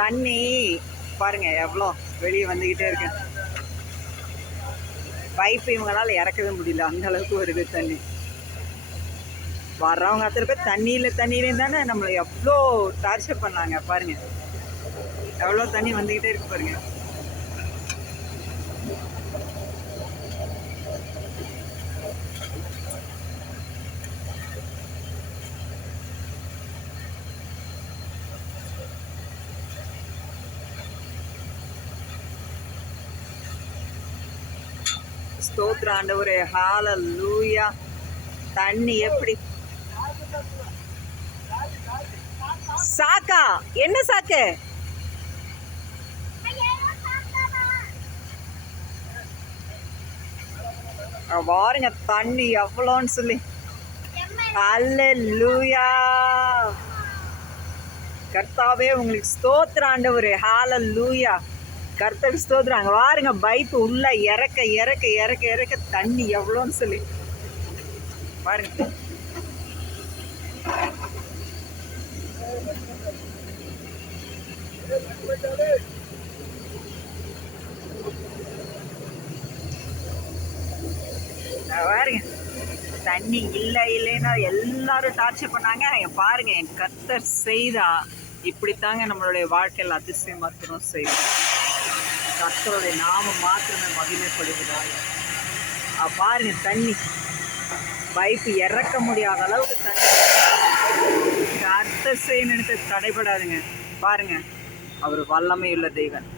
தண்ணி பாருங்க எவ்வளோ வெளியே வந்துக்கிட்டே இருக்கு. பைப்பு இவங்களால இறக்கவே முடியல, அந்த அளவுக்கு வருது தண்ணி. வர்றவங்க அத்தனை பேர் தண்ணியிலேயும் தானே நம்மளை எவ்வளோ டார்ச்சர் பண்ணாங்க பாருங்க. எவ்வளோ தண்ணி வந்துக்கிட்டே இருக்கு பாருங்க. ஸ்தோத்திர ஆண்டவரே, ஹல்லேலூயா. தண்ணி எப்படி சாக்கா? என்ன சாக்கு? பாருங்க தண்ணி எவ்வளோன்னு சொல்லி. ஹல்லேலூயா. கர்த்தாவே உங்களுக்கு ஸ்தோத்திர ஆண்டவரே, ஹல்லேலூயா. கர்த்தருக்கு ஸ்தோத்திரம். அங்கே பாருங்க பைப்பு உள்ள இறக்க இறக்க இறக்க இறக்க தண்ணி எவ்வளோன்னு சொல்லி பாருங்க. பாருங்க தண்ணி இல்லைன்னா எல்லாரும் டார்ச்சர் பண்ணாங்க. பாருங்க என் கர்த்தர் செய்தா இப்படித்தாங்க நம்மளுடைய வாழ்க்கையில் அதிசயம் மாத்திரம் செய்வோம். கர்த்தருடைய நாமம் மாத்திரமே மகிமைப்படுகிறார். பாருங்க தண்ணி பைப்பு இறக்க முடியாத அளவுக்கு தண்ணி. கர்த்தர் செய்ய நினைத்து தடைபடாதுங்க. பாருங்க அவர் வல்லமையுள்ள தெய்வன்.